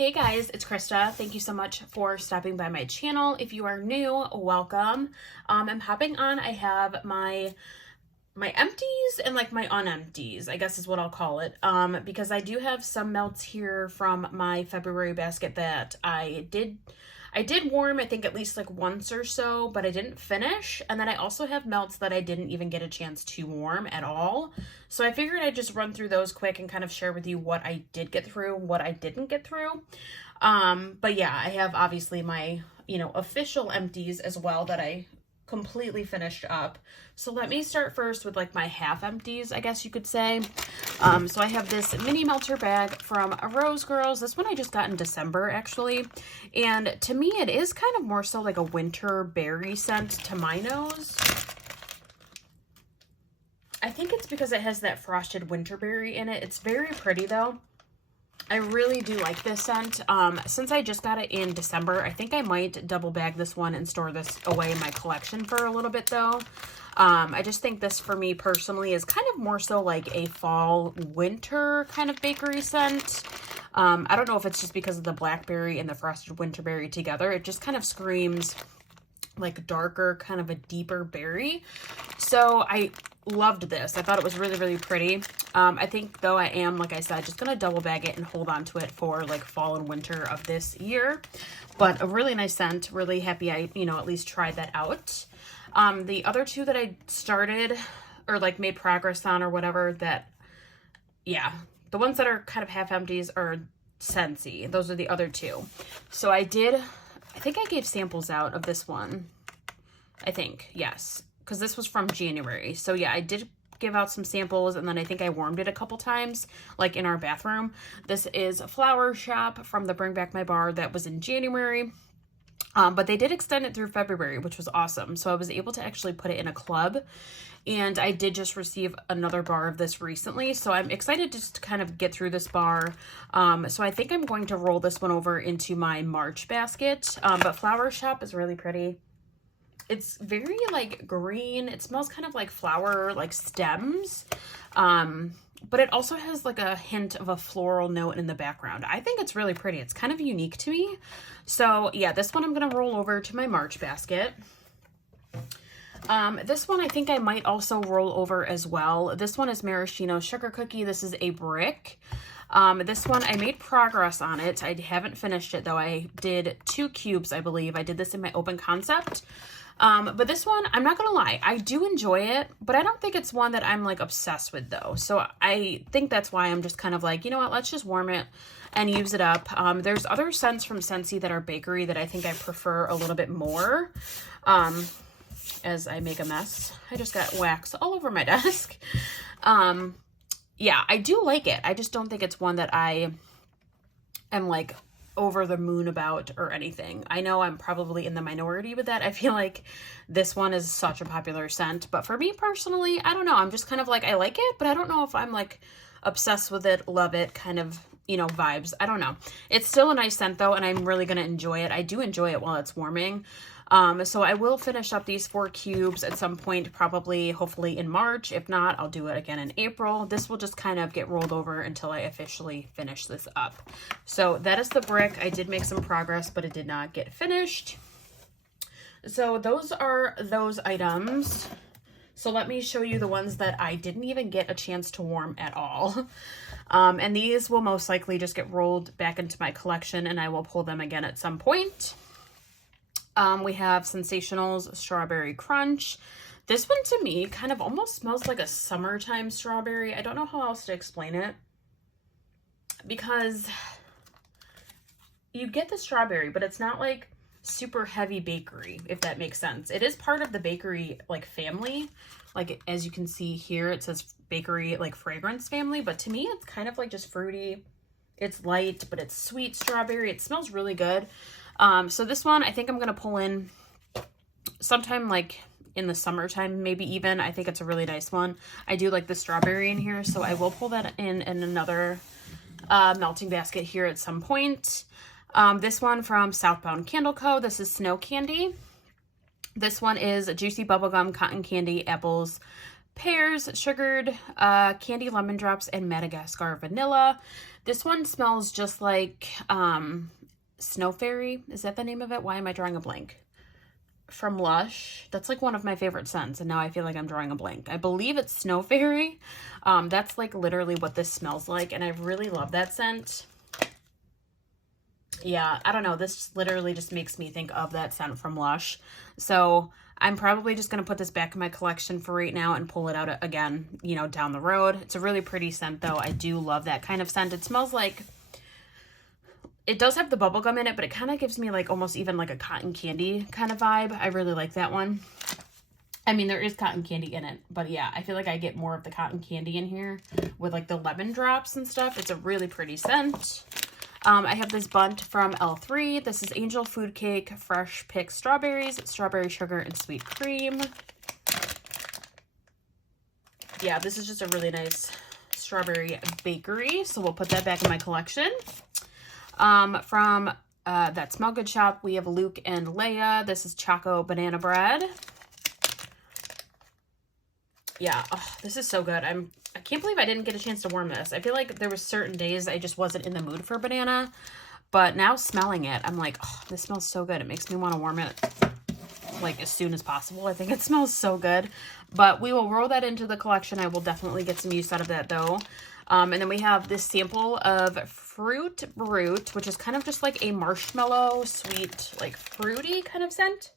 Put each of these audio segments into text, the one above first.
Hey guys, it's Krista. Thank you so much for stopping by my channel. If you are new, welcome. I'm hopping on. I have my empties and like my unempties, I guess is what I'll call it. Because I do have some melts here from my February basket that I did warm, I think at least like once or so, but I didn't finish. And then I also have melts that I didn't even get a chance to warm at all. So I figured I'd just run through those quick and kind of share with you what I did get through, what I didn't get through. But yeah, I have obviously my, official empties as well that I completely finished up. So let me start first with like my half empties, I guess you could say. So I have this mini melter bag from Rose Girls. This one I just got in December actually. And to me, it is kind of more so like a winter berry scent to my nose. I think it's because it has that frosted winterberry in it. It's very pretty though. I really do like this scent. Since I just got it in December, I think I might double bag this one and store this away in my collection for a little bit though. I just think this for me personally is kind of more so like a fall winter kind of bakery scent. I don't know if it's just because of the blackberry and the frosted winterberry together. It just kind of screams like darker, kind of a deeper berry. So I loved this. I thought it was really, really pretty. I think though I am, like I said, just going to double bag it and hold on to it for like fall and winter of this year. But a really nice scent. Really happy I, at least tried that out. The other two that I started or like made progress on or whatever that, yeah, the ones that are kind of half empties are Scentsy. Those are the other two. So I think I gave samples out of this one. I think, yes, because this was from January. So yeah, I did give out some samples and then I think I warmed it a couple times, like in our bathroom. This is Flower Shop from the Bring Back My Bar that was in January. But they did extend it through February, which was awesome. So I was able to actually put it in a club. And I did just receive another bar of this recently. So I'm excited just to kind of get through this bar. So I think I'm going to roll this one over into my March basket. But Flower Shop is really pretty. It's very like green. It smells kind of like flower, like stems. But it also has like a hint of a floral note in the background. I think it's really pretty. It's kind of unique to me. So yeah, this one I'm going to roll over to my March basket. This one I think I might also roll over as well. This one is Maraschino Sugar Cookie. This is a brick. This one I made progress on it. I haven't finished it though. I did 2 cubes, I believe. I did this in my open concept. But this one, I'm not gonna lie, I do enjoy it, but I don't think it's one that I'm like obsessed with though. So I think that's why I'm just kind of like, you know what, let's just warm it and use it up. There's other scents from Scentsy that are bakery that I think I prefer a little bit more. As I make a mess. I just got wax all over my desk. Yeah, I do like it. I just don't think it's one that I am like over the moon about or anything. I know I'm probably in the minority with that. I feel like this one is such a popular scent, but for me personally, I don't know. I'm just kind of like, I like it, but I don't know if I'm like obsessed with it, love it kind of, vibes. I don't know. It's still a nice scent though, and I'm really going to enjoy it. I do enjoy it while it's warming. So I will finish up these 4 cubes at some point, probably, hopefully in March. If not, I'll do it again in April. This will just kind of get rolled over until I officially finish this up. So that is the brick. I did make some progress, but it did not get finished. So those are those items. So let me show you the ones that I didn't even get a chance to warm at all. And these will most likely just get rolled back into my collection and I will pull them again at some point. We have Sensationals Strawberry Crunch. This one to me kind of almost smells like a summertime strawberry. I don't know how else to explain it. Because you get the strawberry, but it's not like super heavy bakery, if that makes sense. It is part of the bakery like family. Like as you can see here, it says bakery like fragrance family, but to me it's kind of like just fruity. It's light, but it's sweet strawberry. It smells really good. So this one I think I'm gonna pull in sometime like in the summertime, maybe even. I think it's a really nice one. I do like the strawberry in here, so I will pull that in another melting basket here at some point. This one from Southbound Candle Co. This is Snow Candy. This one is Juicy Bubblegum Cotton Candy Apples pears, sugared candy lemon drops, and Madagascar vanilla. This one smells just like Snow Fairy. Is that the name of it? Why am I drawing a blank? From Lush. That's like one of my favorite scents, and now I feel like I'm drawing a blank. I believe it's Snow Fairy. That's like literally what this smells like, and I really love that scent. Yeah, I don't know. This literally just makes me think of that scent from Lush. So I'm probably just going to put this back in my collection for right now and pull it out again, you know, down the road. It's a really pretty scent, though. I do love that kind of scent. It smells like, it does have the bubble gum in it, but it kind of gives me like almost even like a cotton candy kind of vibe. I really like that one. I mean, there is cotton candy in it, but yeah, I feel like I get more of the cotton candy in here with like the lemon drops and stuff. It's a really pretty scent. I have this bunt from L3. This is Angel Food Cake, fresh picked strawberries, strawberry sugar, and sweet cream. Yeah, this is just a really nice strawberry bakery, so we'll put that back in my collection. From that Smell Good shop, we have Luke and Leia. This is Choco Banana Bread. Yeah, oh, this is so good. I can't believe I didn't get a chance to warm this. I feel like there was certain days I just wasn't in the mood for banana, but now smelling it, I'm like, oh, this smells so good. It makes me want to warm it like as soon as possible. I think it smells so good, but we will roll that into the collection. I will definitely get some use out of that though. And then we have this sample of Fruit Brute, which is kind of just like a marshmallow, sweet, like fruity kind of scent.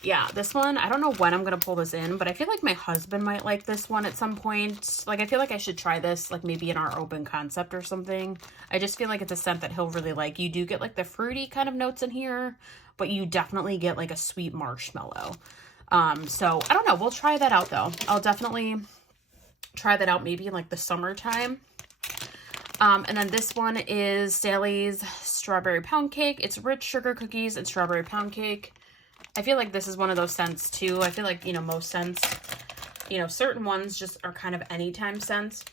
Yeah, this one, I don't know when I'm going to pull this in, but I feel like my husband might like this one at some point. Like, I feel like I should try this, like, maybe in our open concept or something. I just feel like it's a scent that he'll really like. You do get, like, the fruity kind of notes in here, but you definitely get, like, a sweet marshmallow. So, I don't know. We'll try that out, though. I'll definitely try that out maybe in, like, the summertime. And then this one is Sally's Strawberry Pound Cake. It's rich sugar cookies and strawberry pound cake. I feel like this is one of those scents too. I feel like, you know, most scents, you know, certain ones just are kind of anytime scents.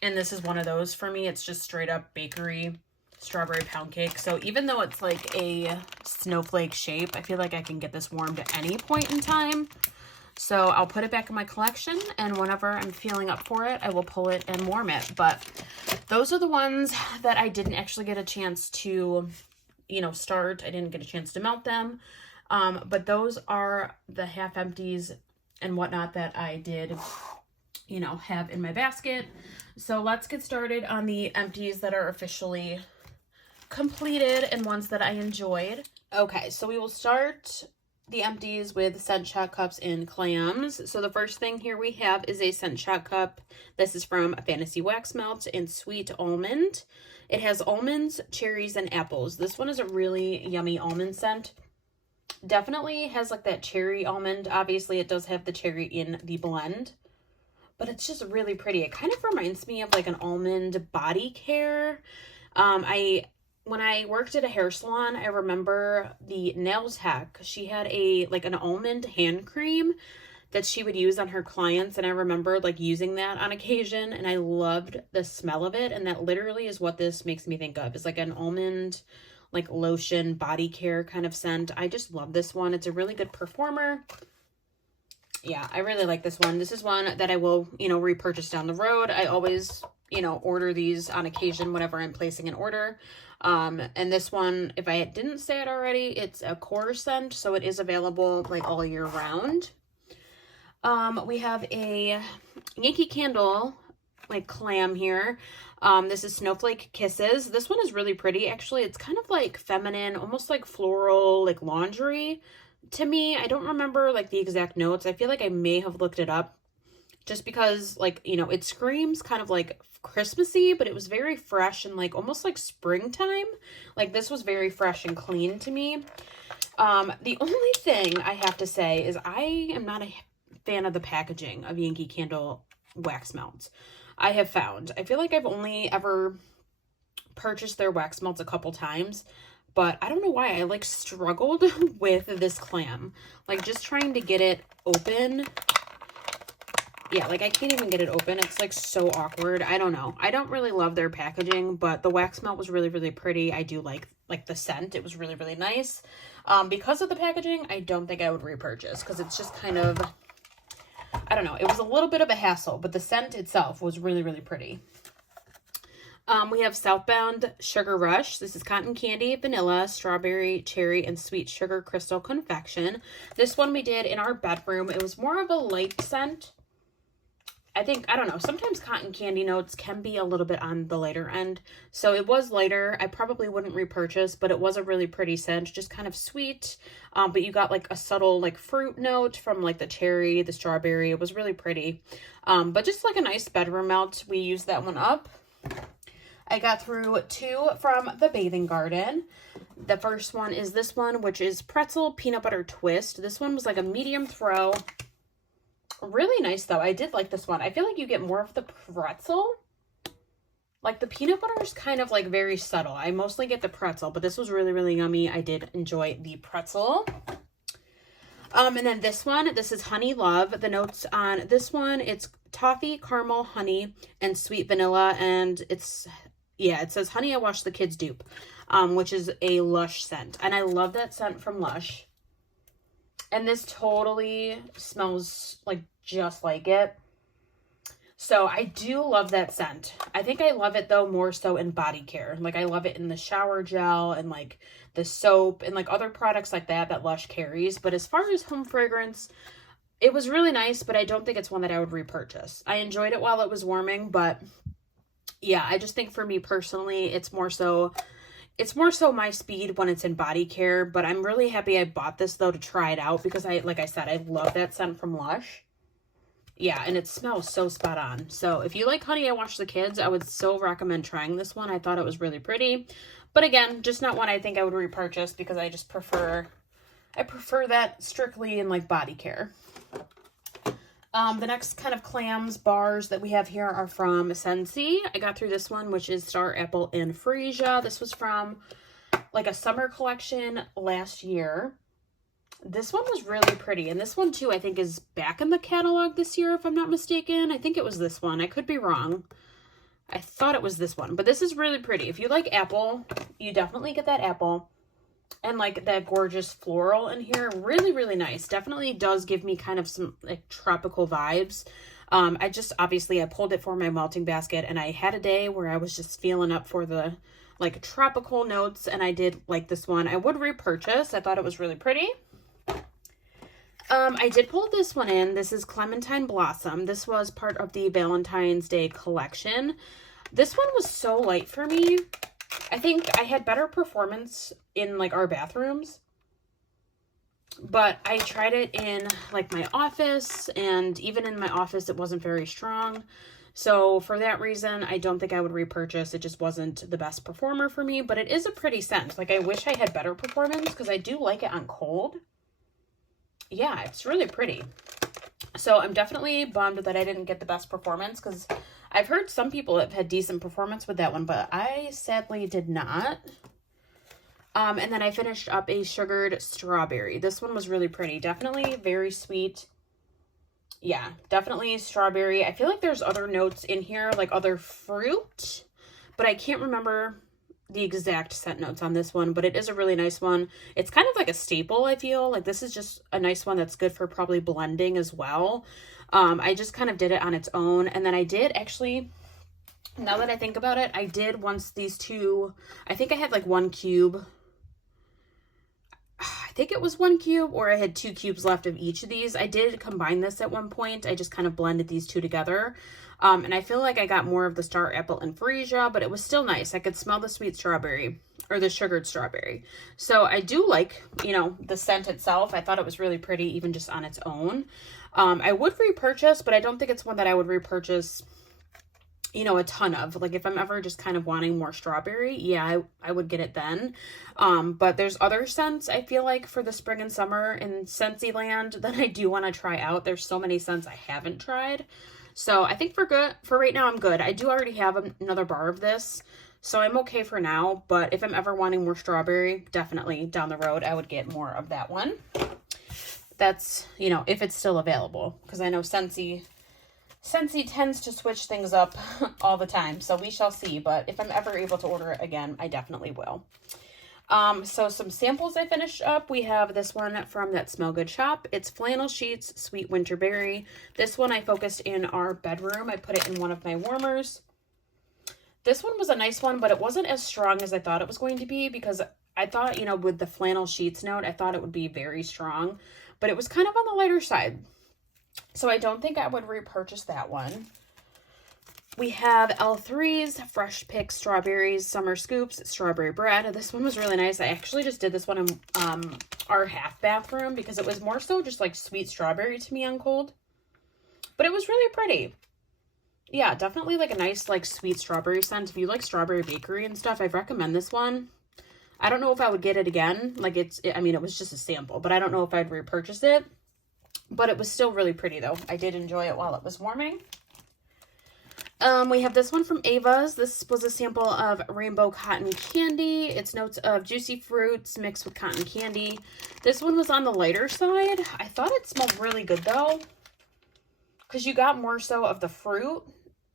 And this is one of those for me. It's just straight up bakery strawberry pound cake. So even though it's like a snowflake shape, I feel like I can get this warmed at any point in time. So I'll put it back in my collection, and whenever I'm feeling up for it, I will pull it and warm it. But those are the ones that I didn't actually get a chance to, you know, start. I didn't get a chance to melt them. But those are the half empties and whatnot that I did, you know, have in my basket. So let's get started on the empties that are officially completed and ones that I enjoyed. Okay, so we will start the empties with scent shot cups and clams. So the first thing here we have is a scent shot cup. This is from Fantasy Wax Melt in Sweet Almond. It has almonds, cherries, and apples. This one is a really yummy almond scent. Definitely has like that cherry almond. Obviously it does have the cherry in the blend, but it's just really pretty. It kind of reminds me of like an almond body care. When I worked at a hair salon, I remember the nails hack. She had an almond hand cream that she would use on her clients, and I remember like using that on occasion, and I loved the smell of it. And that literally is what this makes me think of. It's like an almond like lotion body care kind of scent. I just love this one. It's a really good performer. Yeah, I really like this one. This is one that I will, you know, repurchase down the road. I always, you know, order these on occasion whenever I'm placing an order. And this one, if I didn't say it already, it's a core scent, so it is available like all year round. We have a Yankee Candle like clam here. This is Snowflake Kisses. This one is really pretty. Actually, it's kind of like feminine, almost like floral, like laundry to me. I don't remember like the exact notes. I feel like I may have looked it up just because like, you know, it screams kind of like Christmassy, but it was very fresh and like almost like springtime. Like this was very fresh and clean to me. The only thing I have to say is I am not a fan of the packaging of Yankee Candle wax melts. I have found. I feel like I've only ever purchased their wax melts a couple times, but I don't know why I like struggled with this clam. Like just trying to get it open. Yeah, like I can't even get it open. It's like so awkward. I don't know. I don't really love their packaging, but the wax melt was really, really pretty. I do like the scent. It was really, really nice. Because of the packaging, I don't think I would repurchase because it's just kind of, I don't know. It was a little bit of a hassle, but the scent itself was really, really pretty. We have Southbound Sugar Rush. This is cotton candy, vanilla, strawberry, cherry, and sweet sugar crystal confection. This one we did in our bedroom. It was more of a light scent. I think, I don't know, sometimes cotton candy notes can be a little bit on the lighter end. So it was lighter. I probably wouldn't repurchase, but it was a really pretty scent, just kind of sweet. But you got like a subtle like fruit note from like the cherry, the strawberry. It was really pretty. But just like a nice bedroom melt, we used that one up. I got through 2 from the Bathing Garden. The first one is this one, which is pretzel peanut butter twist. This one was like a medium throw. Really nice though. I did like this one. I feel like you get more of the pretzel. Like the peanut butter is kind of like very subtle. I mostly get the pretzel, but this was really, really yummy. I did enjoy the pretzel. And then this one, this is Honey Love. The notes on this one, it's toffee, caramel, honey, and sweet vanilla. And it's, yeah, it says Honey I Wash the Kids Dupe, which is a Lush scent. And I love that scent from Lush. And this totally smells like just like it. So I do love that scent. I think I love it though more so in body care. Like I love it in the shower gel and like the soap and like other products like that that Lush carries. But as far as home fragrance, it was really nice, but I don't think it's one that I would repurchase. I enjoyed it while it was warming, but yeah, I just think for me personally, it's more so my speed when it's in body care, but I'm really happy I bought this though to try it out because like I said, I love that scent from Lush. Yeah, and it smells so spot on. So if you like Honey I Wash the Kids, I would so recommend trying this one. I thought it was really pretty. But again, just not one I think I would repurchase because I just prefer that strictly in like body care. The next kind of clams bars that we have here are from Scentsy. I got through this one, which is Star Apple and Freesia. This was from like a summer collection last year. This one was really pretty. And this one too, I think is back in the catalog this year, if I'm not mistaken. I think it was this one. I could be wrong. I thought it was this one, but this is really pretty. If you like apple, you definitely get that apple. And like that gorgeous floral in here, really, really nice. Definitely does give me kind of some like tropical vibes. Obviously I pulled it for my melting basket and I had a day where I was just feeling up for the like tropical notes and I did like this one. I would repurchase. I thought it was really pretty. I did pull this one in. This is Clementine Blossom. This was part of the Valentine's Day collection. This one was so light for me. I think I had better performance in like our bathrooms, but I tried it in like my office, and even in my office it wasn't very strong. So for that reason, I don't think I would repurchase. It just wasn't the best performer for me, but it is a pretty scent. Like I wish I had better performance because I do like it on cold. Yeah, it's really pretty. So I'm definitely bummed that I didn't get the best performance because I've heard some people have had decent performance with that one, but I sadly did not. And then I finished up a sugared strawberry. This one was really pretty. Definitely very sweet. Yeah, definitely strawberry. I feel like there's other notes in here, like other fruit, but I can't remember the exact scent notes on this one, but it is a really nice one. It's kind of like a staple, I feel. Like this is just a nice one that's good for probably blending as well. I just kind of did it on its own. And then I did actually, now that I think about it, I did once these two, I think I had like 1 cube. I think it was 1 cube, or I had 2 cubes left of each of these. I did combine this at one point. I just kind of blended these two together. And I feel like I got more of the Star Apple and Freesia, but it was still nice. I could smell the sweet strawberry or the sugared strawberry. So I do like, you know, the scent itself. I thought it was really pretty even just on its own. I would repurchase, but I don't think it's one that I would repurchase, you know, a ton of. Like if I'm ever just kind of wanting more strawberry, yeah, I would get it then. But there's other scents I feel like for the spring and summer in Scentsy land that I do want to try out. There's so many scents I haven't tried. So I think for right now, I'm good. I do already have another bar of this, so I'm okay for now. But if I'm ever wanting more strawberry, definitely down the road, I would get more of that one. That's, you know, if it's still available, because I know Scentsy tends to switch things up all the time, so we shall see. But if I'm ever able to order it again, I definitely will. So some samples I finished up. We have this one from that Smell Good shop. It's Flannel Sheets Sweet Winter Berry. This one I focused in our bedroom. I put it in one of my warmers. This one was a nice one, but it wasn't as strong as I thought it was going to be, because I thought, you know, with the flannel sheets note, I thought it would be very strong, but it was kind of on the lighter side. So I don't think I would repurchase that one. We have L3's Fresh Pick Strawberries Summer Scoops Strawberry Bread. This one was really nice. I actually just did this one in our half bathroom because it was more so just like sweet strawberry to me on cold. But it was really pretty. Yeah, definitely like a nice like sweet strawberry scent. If you like strawberry bakery and stuff, I'd recommend this one. I don't know if I would get it again. Like I mean, it was just a sample, but I don't know if I'd repurchase it. But it was still really pretty though. I did enjoy it while it was warming. We have this one from Ava's. This was a sample of Rainbow Cotton Candy. It's notes of juicy fruits mixed with cotton candy. This one was on the lighter side. I thought it smelled really good though, because you got more so of the fruit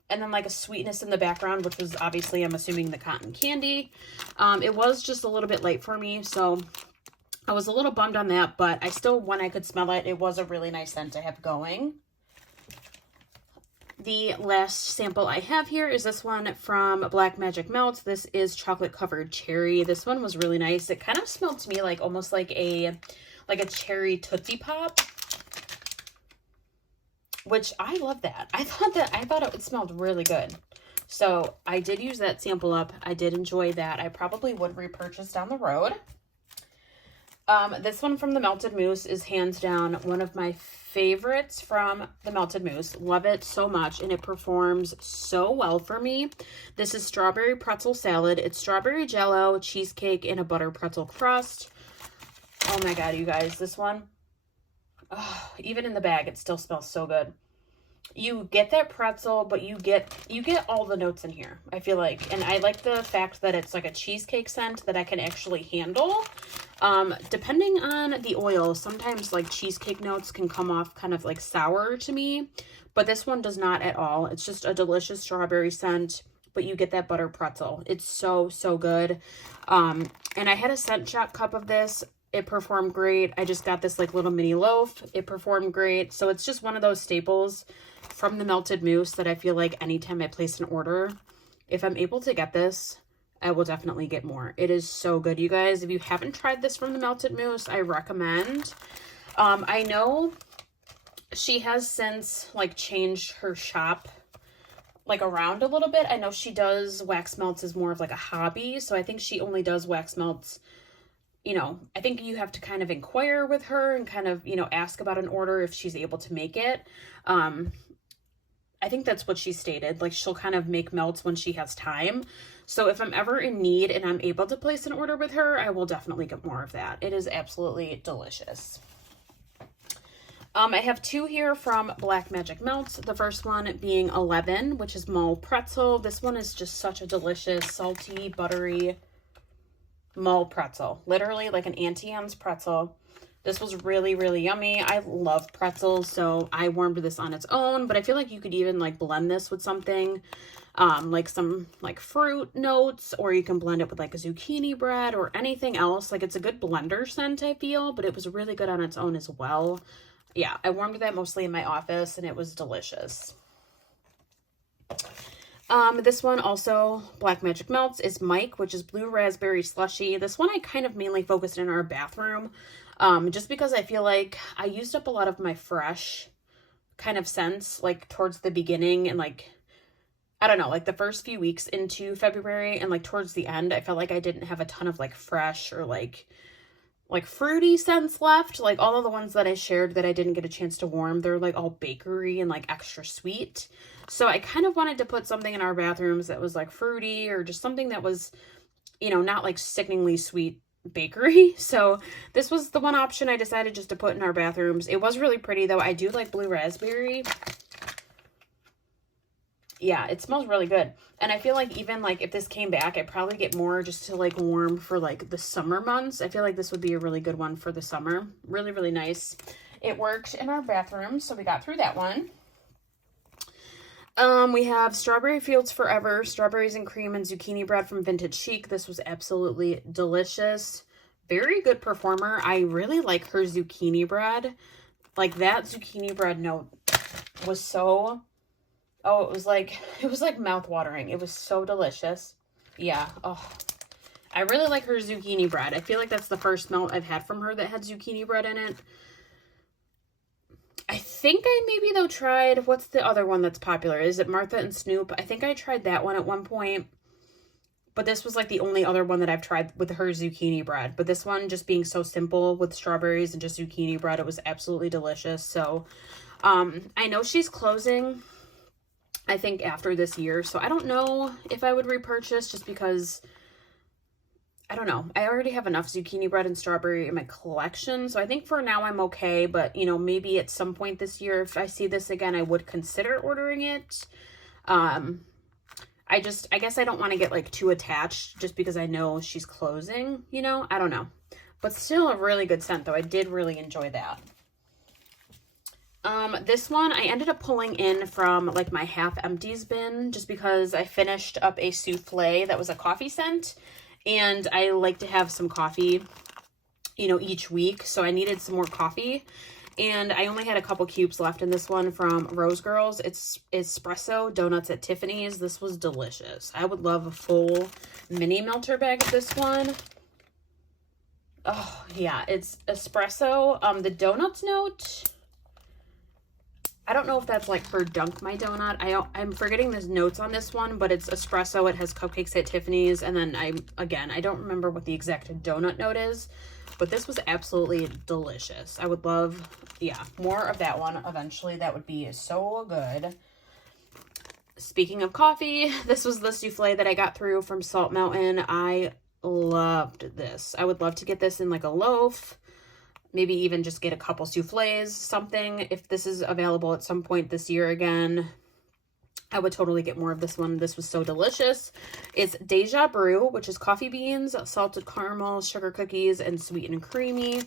and then like a sweetness in the background, which was obviously, I'm assuming, the cotton candy. It was just a little bit light for me, so I was a little bummed on that, but I still, when I could smell it, it was a really nice scent to have going. The last sample I have here is this one from Black Magic Melts. This is chocolate covered cherry. This one was really nice. It kind of smelled to me like almost like a cherry Tootsie Pop, which I love that. I thought it smelled really good. So I did use that sample up. I did enjoy that. I probably would repurchase down the road. This one from the Melted Mousse is hands down one of my favorites from the Melted Mousse. Love it so much, and it performs so well for me. This is Strawberry Pretzel Salad. It's strawberry jello, cheesecake, and a butter pretzel crust. Oh my god, you guys, this one, oh, even in the bag, it still smells so good. You get that pretzel, but you get all the notes in here, I feel like. And I like the fact that it's like a cheesecake scent that I can actually handle. Depending on the oil, sometimes like cheesecake notes can come off kind of like sour to me, but this one does not at all. It's just a delicious strawberry scent, but you get that butter pretzel. It's so, so good. And I had a scent shop cup of this. It performed great. I just got this like little mini loaf. It performed great. So it's just one of those staples from the Melted Mousse that I feel like anytime I place an order, if I'm able to get this, I will definitely get more. It is so good, you guys. If you haven't tried this from the Melted Mousse, I recommend. I know she has since like changed her shop like around a little bit. I know she does wax melts as more of like a hobby. So I think she only does wax melts, you know, I think you have to kind of inquire with her and kind of, you know, ask about an order if she's able to make it. I think that's what she stated. Like, she'll kind of make melts when she has time. So if I'm ever in need and I'm able to place an order with her, I will definitely get more of that. It is absolutely delicious. I have two here from Black Magic Melts. The first one being 11, which is mole pretzel. This one is just such a delicious, salty, buttery mole pretzel. Literally like an Auntie Anne's pretzel. This was really, really yummy. I love pretzels, so I warmed this on its own, but I feel like you could even like blend this with something, like some like fruit notes, or you can blend it with like a zucchini bread or anything else. Like, it's a good blender scent, I feel, but it was really good on its own as well. Yeah, I warmed that mostly in my office, and it was delicious. This one also, Black Magic Melts, is Mike, which is blue raspberry slushy. This one I kind of mainly focused in our bathroom, just because I feel like I used up a lot of my fresh kind of scents, like towards the beginning and like, I don't know, like the first few weeks into February, and like towards the end, I felt like I didn't have a ton of like fresh or like fruity scents left. Like all of the ones that I shared that I didn't get a chance to warm, they're like all bakery and like extra sweet. So I kind of wanted to put something in our bathrooms that was like fruity, or just something that was, you know, not like sickeningly sweet bakery. So this was the one option I decided just to put in our bathrooms. It was really pretty though. I do like blue raspberry. Yeah, it smells really good. And I feel like even like if this came back, I'd probably get more just to like warm for like the summer months. I feel like this would be a really good one for the summer. Really, really nice. It worked in our bathroom, so we got through that one. We have Strawberry Fields Forever, strawberries and cream and zucchini bread from Vintage Chic. This was absolutely delicious. Very good performer. I really like her zucchini bread. Like that zucchini bread note was so, oh, it was like mouth-watering. It was so delicious. Yeah. Oh, I really like her zucchini bread. I feel like that's the first melt I've had from her that had zucchini bread in it. I think I maybe though tried, what's the other one that's popular? Is it Martha and Snoop? I think I tried that one at one point, but this was like the only other one that I've tried with her zucchini bread. But this one just being so simple with strawberries and just zucchini bread, it was absolutely delicious. So I know she's closing, I think, after this year. So I don't know if I would repurchase just because, I don't know. I already have enough zucchini bread and strawberry in my collection. So I think for now I'm okay. But, you know, maybe at some point this year, if I see this again, I would consider ordering it. I guess I don't want to get like too attached just because I know she's closing, you know? I don't know. But still a really good scent though. I did really enjoy that. This one I ended up pulling in from like my half empties bin just because I finished up a souffle that was a coffee scent. And I like to have some coffee, you know, each week. So I needed some more coffee. And I only had a couple cubes left in this one from Rose Girls. It's espresso donuts at Tiffany's. This was delicious. I would love a full mini melter bag of this one. Oh, yeah. It's espresso. The donuts note, I don't know if that's like for Dunk My Donut. I'm forgetting the notes on this one, but it's espresso. It has cupcakes at Tiffany's. And then I don't remember what the exact donut note is, but this was absolutely delicious. I would love, yeah, more of that one eventually. That would be so good. Speaking of coffee, this was the souffle that I got through from Salt Mountain. I loved this. I would love to get this in like a loaf. Maybe even just get a couple souffles, something. If this is available at some point this year again, I would totally get more of this one. This was so delicious. It's Deja Brew, which is coffee beans, salted caramel, sugar cookies, and sweet and creamy.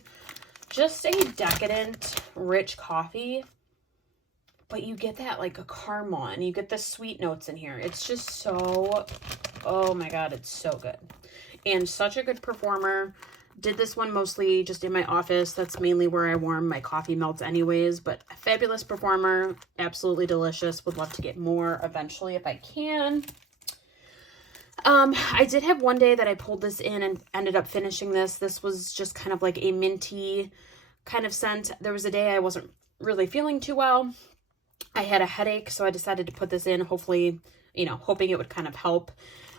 Just a decadent, rich coffee. But you get that like a caramel and you get the sweet notes in here. It's just so, oh my God, it's so good. And such a good performer. Did this one mostly just in my office. That's mainly where I warm my coffee melts anyways, but a fabulous performer, absolutely delicious. Would love to get more eventually if I can. I did have one day that I pulled this in and ended up finishing this. This was just kind of like a minty kind of scent. There was a day I wasn't really feeling too well. I had a headache, so I decided to put this in, hopefully, you know, hoping it would kind of help.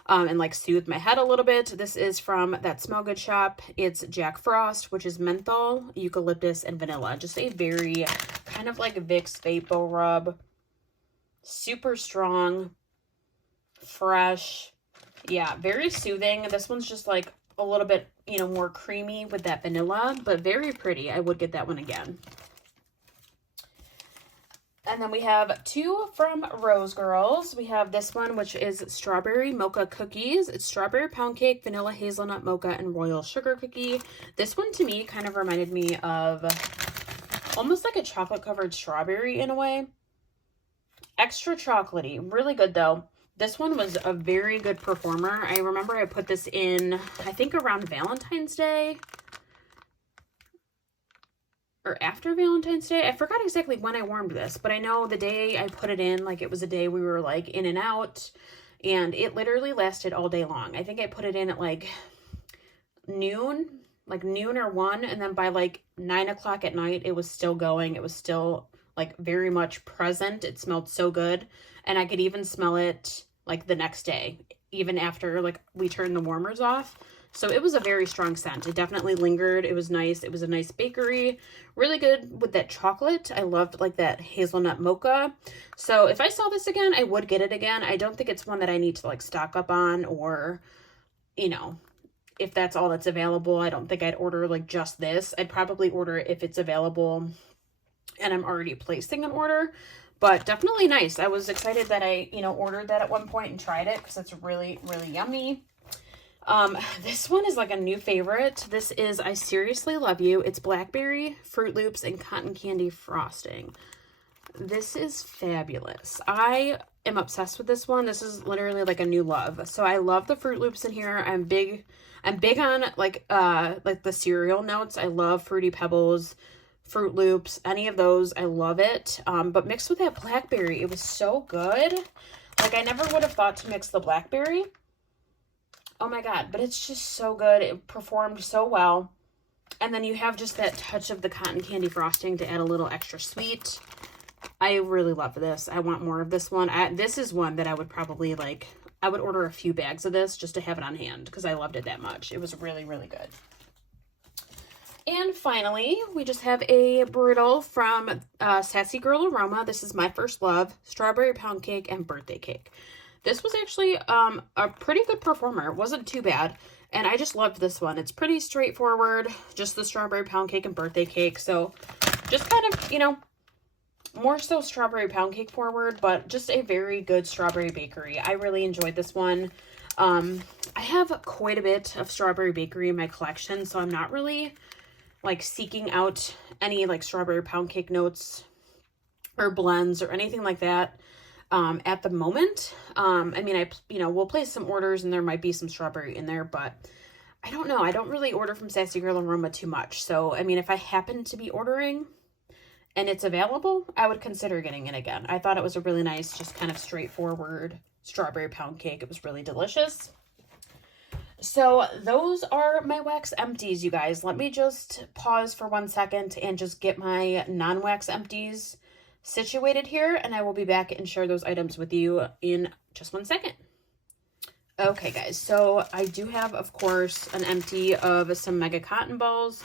And like soothe my head a little bit. This is from that Smell Good shop. It's Jack Frost, which is menthol, eucalyptus, and vanilla. Just a very kind of like Vicks Vapo Rub. Super strong, fresh. Yeah, very soothing. This one's just like a little bit, you know, more creamy with that vanilla, but very pretty. I would get that one again. And then we have two from Rose Girls. We have this one, which is Strawberry Mocha Cookies. It's strawberry pound cake, vanilla hazelnut mocha, and royal sugar cookie. This one to me kind of reminded me of almost like a chocolate covered strawberry in a way. Extra chocolatey. Really good though. This one was a very good performer. I remember I put this in, I think around Valentine's Day. Or after Valentine's Day. I forgot exactly when I warmed this, but I know the day I put it in, like it was a day we were like in and out, and it literally lasted all day long. I think I put it in at like noon or 1, and then by like 9 o'clock at night, it was still going. It was still like very much present. It smelled so good, and I could even smell it like the next day, even after like we turned the warmers off. So it was a very strong scent. It definitely lingered. It was nice. It was a nice bakery. Really good with that chocolate. I loved like that hazelnut mocha. So if I saw this again, I would get it again. I don't think it's one that I need to like stock up on, or, you know, if that's all that's available. I don't think I'd order like just this. I'd probably order it if it's available and I'm already placing an order. But definitely nice. I was excited that I, you know, ordered that at one point and tried it because it's really, really yummy. This one is like a new favorite. This is I Seriously Love You. It's blackberry, Fruit Loops, and cotton candy frosting. This is fabulous. I am obsessed with this one. This is literally like a new love. So I love the Fruit Loops in here. I'm big on like the cereal notes. I love Fruity Pebbles, Fruit Loops, any of those. I love it. But mixed with that blackberry, it was so good. Like, I never would have thought to mix the blackberry. Oh my God, but it's just so good. It performed so well. And then you have just that touch of the cotton candy frosting to add a little extra sweet. I really love this. I want more of this one. This is one that I would probably like, I would order a few bags of this just to have it on hand because I loved it that much. It was really, really good. And finally, we just have a brittle from Sassy Girl Aroma. This is my first love, strawberry pound cake and birthday cake. This was actually a pretty good performer. It wasn't too bad. And I just loved this one. It's pretty straightforward, just the strawberry pound cake and birthday cake. So just kind of, you know, more so strawberry pound cake forward, but just a very good strawberry bakery. I really enjoyed this one. I have quite a bit of strawberry bakery in my collection, so I'm not really like seeking out any like strawberry pound cake notes or blends or anything like that at the moment. I mean, we'll place some orders and there might be some strawberry in there, but I don't know. I don't really order from Sassy Girl Aroma too much. So, I mean, if I happen to be ordering and it's available, I would consider getting it again. I thought it was a really nice, just kind of straightforward strawberry pound cake. It was really delicious. So those are my wax empties, you guys. Let me just pause for 1 second and just get my non-wax empties situated here, and I will be back and share those items with you in just 1 second. Okay, guys, so I do have, of course, an empty of some Mega Cotton Balls.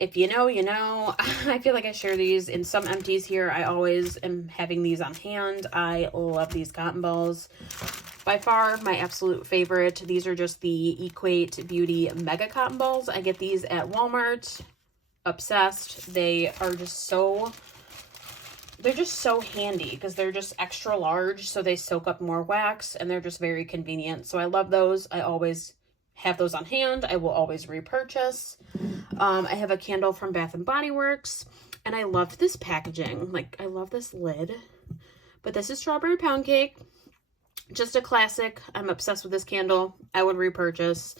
If you know, you know. I feel like I share these in some empties here. I always am having these on hand. I love these cotton balls. By far, my absolute favorite. These are just the Equate Beauty Mega Cotton Balls. I get these at Walmart. Obsessed. They are just so... They're just so handy because they're just extra large, so they soak up more wax, and they're just very convenient. So I love those. I always have those on hand. I will always repurchase. I have a candle from Bath & Body Works, and I loved this packaging. Like, I love this lid. But this is strawberry pound cake. Just a classic. I'm obsessed with this candle. I would repurchase.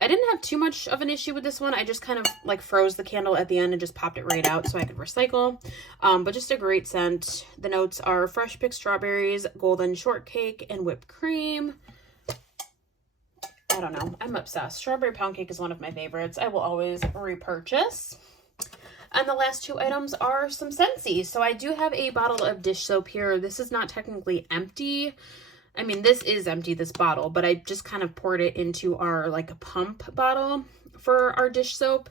I didn't have too much of an issue with this one. I just kind of like froze the candle at the end and just popped it right out so I could recycle. But just a great scent. The notes are fresh picked strawberries, golden shortcake, and whipped cream. I don't know. I'm obsessed. Strawberry pound cake is one of my favorites. I will always repurchase. And the last two items are some Scentsy. So I do have a bottle of dish soap here. This is not technically empty. I mean, this is empty, this bottle, but I just kind of poured it into our like pump bottle for our dish soap.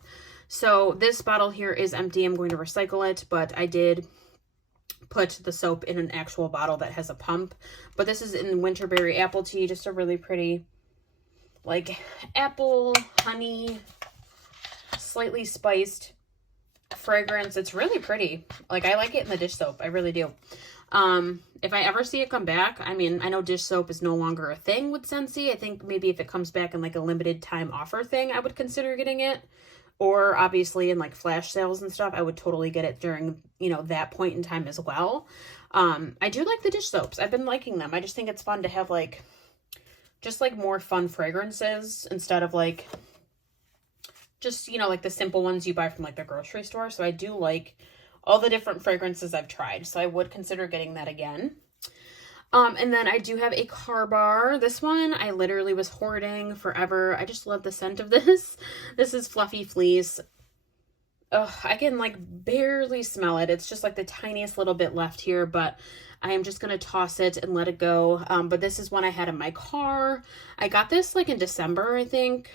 So this bottle here is empty. I'm going to recycle it, but I did put the soap in an actual bottle that has a pump. But this is in Winterberry Apple Tea, just a really pretty like apple, honey, slightly spiced fragrance. It's really pretty. Like, I like it in the dish soap. I really do. If I ever see it come back, I mean, I know dish soap is no longer a thing with Scentsy. I think maybe if it comes back in like a limited time offer thing, I would consider getting it. Or obviously in like flash sales and stuff, I would totally get it during, you know, that point in time as well. I do like the dish soaps. I've been liking them. I just think it's fun to have like, just like more fun fragrances instead of like, just, you know, like the simple ones you buy from like the grocery store. So I do like all the different fragrances I've tried. So I would consider getting that again. And then I do have a car bar. This one I literally was hoarding forever. I just love the scent of this. This is Fluffy Fleece. Ugh, I can like barely smell it. It's just like the tiniest little bit left here, but I am just going to toss it and let it go. But this is one I had in my car. I got this like in December, I think.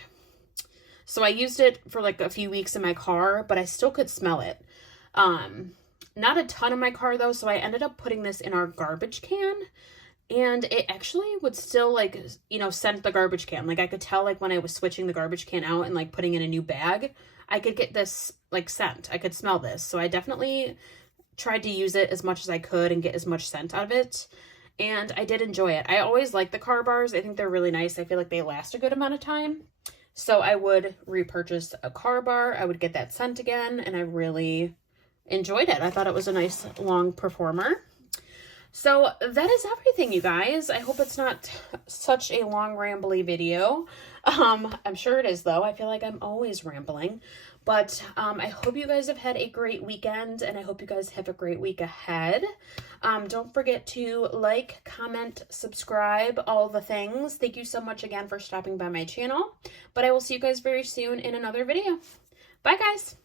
So I used it for like a few weeks in my car, but I still could smell it. Not a ton in my car though, so I ended up putting this in our garbage can, and it actually would still like, you know, scent the garbage can. Like I could tell like when I was switching the garbage can out and like putting in a new bag, I could get this like scent. I could smell this. So I definitely tried to use it as much as I could and get as much scent out of it. And I did enjoy it. I always like the car bars. I think they're really nice. I feel like they last a good amount of time. So I would repurchase a car bar. I would get that scent again, and I really enjoyed it. I thought it was a nice long performer. So that is everything, you guys. I hope it's not such a long, rambly video. I'm sure it is, though. I feel like I'm always rambling. But I hope you guys have had a great weekend, and I hope you guys have a great week ahead. Don't forget to like, comment, subscribe, all the things. Thank you so much again for stopping by my channel. But I will see you guys very soon in another video. Bye, guys.